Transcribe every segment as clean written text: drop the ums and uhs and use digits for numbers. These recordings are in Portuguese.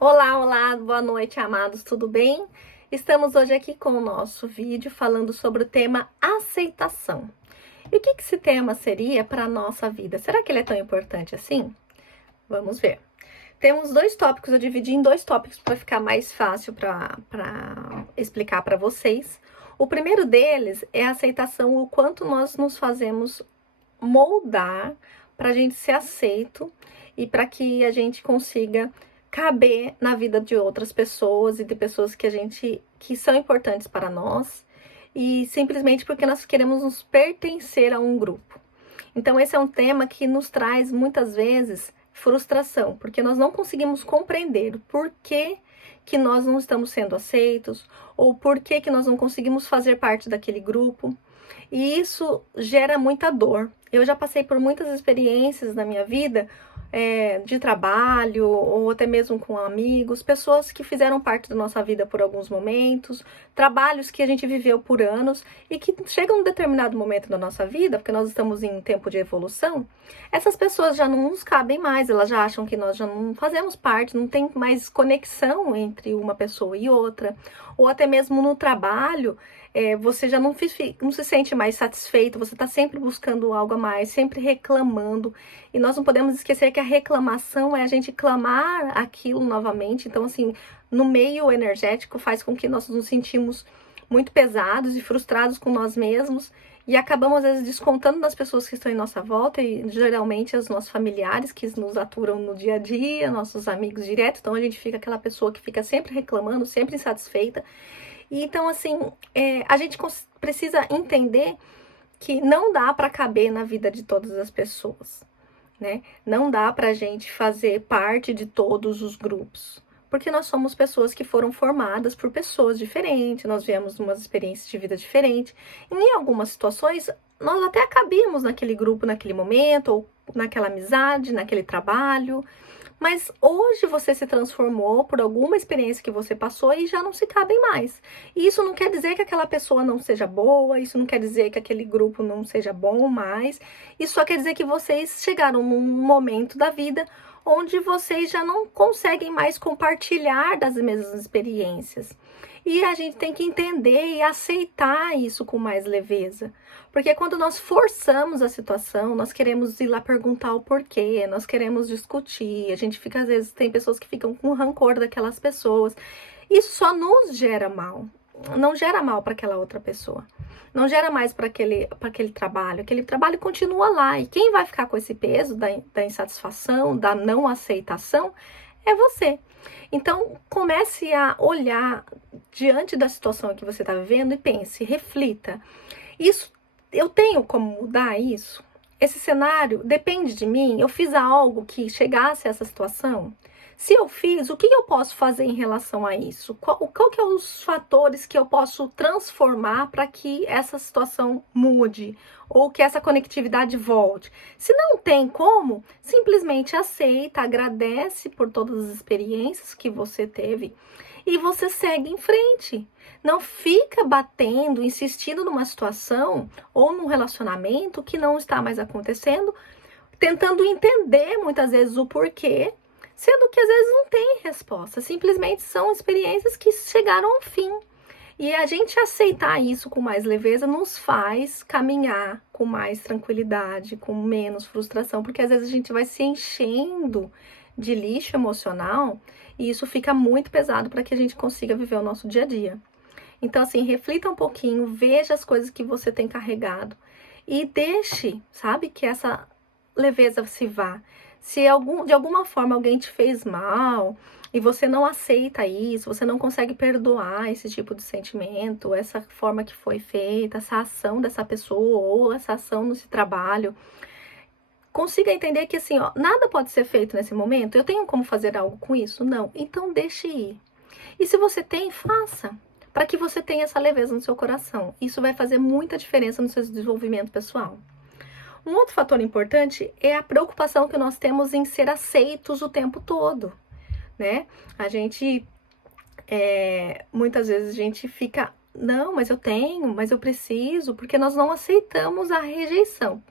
Olá, olá, boa noite, amados, tudo bem? Estamos hoje aqui com o nosso vídeo falando sobre o tema aceitação. E o que esse tema seria para a nossa vida? Será que ele é tão importante assim? Vamos ver. Temos dois tópicos, eu dividi em dois tópicos para ficar mais fácil para explicar para vocês. O primeiro deles é a aceitação, o quanto nós nos fazemos moldar para a gente ser aceito e para que a gente consiga caber na vida de outras pessoas e de pessoas que são importantes para nós e simplesmente porque nós queremos nos pertencer a um grupo. Então esse é um tema que nos traz muitas vezes frustração, porque nós não conseguimos compreender o porquê que nós não estamos sendo aceitos ou porquê que nós não conseguimos fazer parte daquele grupo. E isso gera muita dor. Eu já passei por muitas experiências na minha vida, de trabalho ou até mesmo com amigos, pessoas que fizeram parte da nossa vida por alguns momentos, trabalhos que a gente viveu por anos e que chegam um determinado momento da nossa vida, porque nós estamos em um tempo de evolução, essas pessoas já não nos cabem mais, elas já acham que nós já não fazemos parte, não tem mais conexão entre uma pessoa e outra, ou até mesmo no trabalho, você já não se sente mais satisfeito, você está sempre buscando algo a mais, sempre reclamando, e nós não podemos esquecer que a reclamação é a gente clamar aquilo novamente. Então, assim, no meio energético faz com que nós nos sentimos muito pesados e frustrados com nós mesmos, e acabamos, às vezes, descontando nas pessoas que estão em nossa volta, e geralmente os nossos familiares que nos aturam no dia a dia, nossos amigos direto, então a gente fica aquela pessoa que fica sempre reclamando, sempre insatisfeita. E então, assim, a gente precisa entender que não dá para caber na vida de todas as pessoas, né? Não dá para a gente fazer parte de todos os grupos, porque nós somos pessoas que foram formadas por pessoas diferentes, nós viemos umas experiências de vida diferentes, e em algumas situações nós até cabíamos naquele grupo, naquele momento, ou naquela amizade, naquele trabalho. Mas hoje você se transformou por alguma experiência que você passou e já não se cabem mais. E isso não quer dizer que aquela pessoa não seja boa, isso não quer dizer que aquele grupo não seja bom mais. Isso só quer dizer que vocês chegaram num momento da vida onde vocês já não conseguem mais compartilhar das mesmas experiências. E a gente tem que entender e aceitar isso com mais leveza. Porque quando nós forçamos a situação, nós queremos ir lá perguntar o porquê, nós queremos discutir, a gente fica, às vezes, tem pessoas que ficam com rancor daquelas pessoas. Isso só nos gera mal. Não gera mal para aquela outra pessoa. Não gera mais para aquele trabalho. Aquele trabalho continua lá. E quem vai ficar com esse peso da insatisfação, da não aceitação, é você. Então, comece a olhar diante da situação que você está vivendo e pense, reflita. Isso, eu tenho como mudar isso? Esse cenário depende de mim? Eu fiz algo que chegasse a essa situação? Se eu fiz, o que eu posso fazer em relação a isso? Qual que são os fatores que eu posso transformar para que essa situação mude? Ou que essa conectividade volte? Se não tem como, simplesmente aceita, agradece por todas as experiências que você teve e você segue em frente. Não fica batendo, insistindo numa situação ou num relacionamento que não está mais acontecendo, tentando entender muitas vezes o porquê, sendo que às vezes não tem resposta, simplesmente são experiências que chegaram ao fim. E a gente aceitar isso com mais leveza nos faz caminhar com mais tranquilidade, com menos frustração, porque às vezes a gente vai se enchendo de lixo emocional e isso fica muito pesado para que a gente consiga viver o nosso dia a dia. Então, assim, reflita um pouquinho, veja as coisas que você tem carregado e deixe, sabe, que essa leveza se vá. Se de alguma forma alguém te fez mal e você não aceita isso, você não consegue perdoar esse tipo de sentimento, essa forma que foi feita, essa ação dessa pessoa ou essa ação nesse trabalho, consiga entender que assim, ó, nada pode ser feito nesse momento. Eu tenho como fazer algo com isso? Não. Então deixe ir. E se você tem, faça, para que você tenha essa leveza no seu coração. Isso vai fazer muita diferença no seu desenvolvimento pessoal. Um outro fator importante é a preocupação que nós temos em ser aceitos o tempo todo, né? A gente, muitas vezes a gente fica, não, mas eu tenho, mas eu preciso, porque nós não aceitamos a rejeição.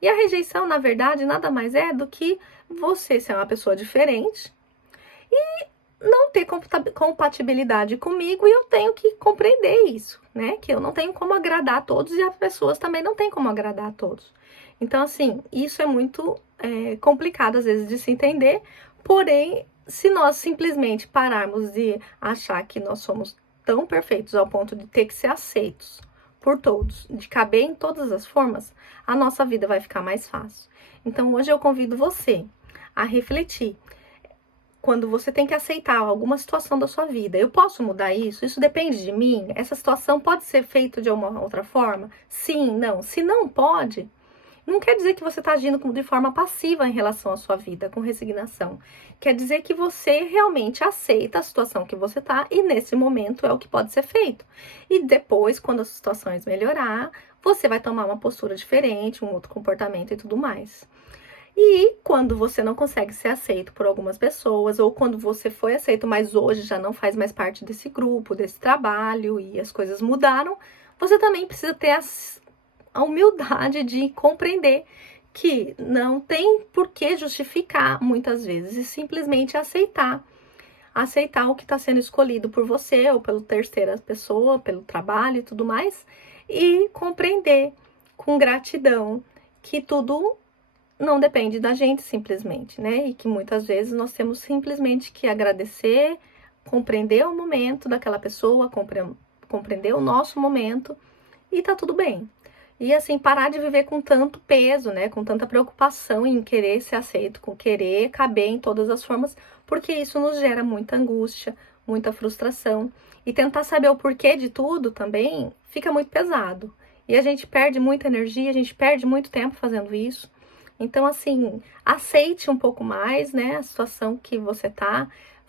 E a rejeição, na verdade, nada mais é do que você ser uma pessoa diferente e não ter compatibilidade comigo e eu tenho que compreender isso, né? Que eu não tenho como agradar a todos e as pessoas também não têm como agradar a todos. Então, assim, isso é muito complicado às vezes de se entender, porém, se nós simplesmente pararmos de achar que nós somos tão perfeitos ao ponto de ter que ser aceitos por todos, de caber em todas as formas, a nossa vida vai ficar mais fácil. Então, hoje eu convido você a refletir. Quando você tem que aceitar alguma situação da sua vida, eu posso mudar isso? Isso depende de mim? Essa situação pode ser feita de uma outra forma? Sim, não. Se não pode, não quer dizer que você está agindo de forma passiva em relação à sua vida, com resignação. Quer dizer que você realmente aceita a situação que você está e nesse momento é o que pode ser feito. E depois, quando as situações melhorar, você vai tomar uma postura diferente, um outro comportamento e tudo mais. E quando você não consegue ser aceito por algumas pessoas, ou quando você foi aceito, mas hoje já não faz mais parte desse grupo, desse trabalho, e as coisas mudaram, você também precisa ter a humildade de compreender que não tem por que justificar muitas vezes, e simplesmente aceitar. Aceitar o que está sendo escolhido por você, ou pela terceira pessoa, pelo trabalho e tudo mais, e compreender com gratidão que tudo não depende da gente simplesmente, né? E que muitas vezes nós temos simplesmente que agradecer, compreender o momento daquela pessoa, compreender o nosso momento e tá tudo bem. E assim, parar de viver com tanto peso, né? Com tanta preocupação em querer ser aceito, com querer caber em todas as formas, porque isso nos gera muita angústia, muita frustração. E tentar saber o porquê de tudo também fica muito pesado. E a gente perde muita energia, a gente perde muito tempo fazendo isso. Então, assim, aceite um pouco mais, né, a situação que você tá.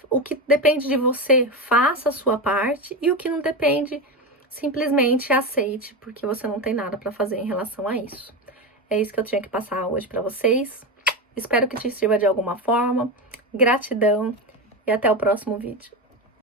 O que depende de você, faça a sua parte. E o que não depende, simplesmente aceite, porque você não tem nada para fazer em relação a isso. É isso que eu tinha que passar hoje para vocês. Espero que te sirva de alguma forma. Gratidão e até o próximo vídeo.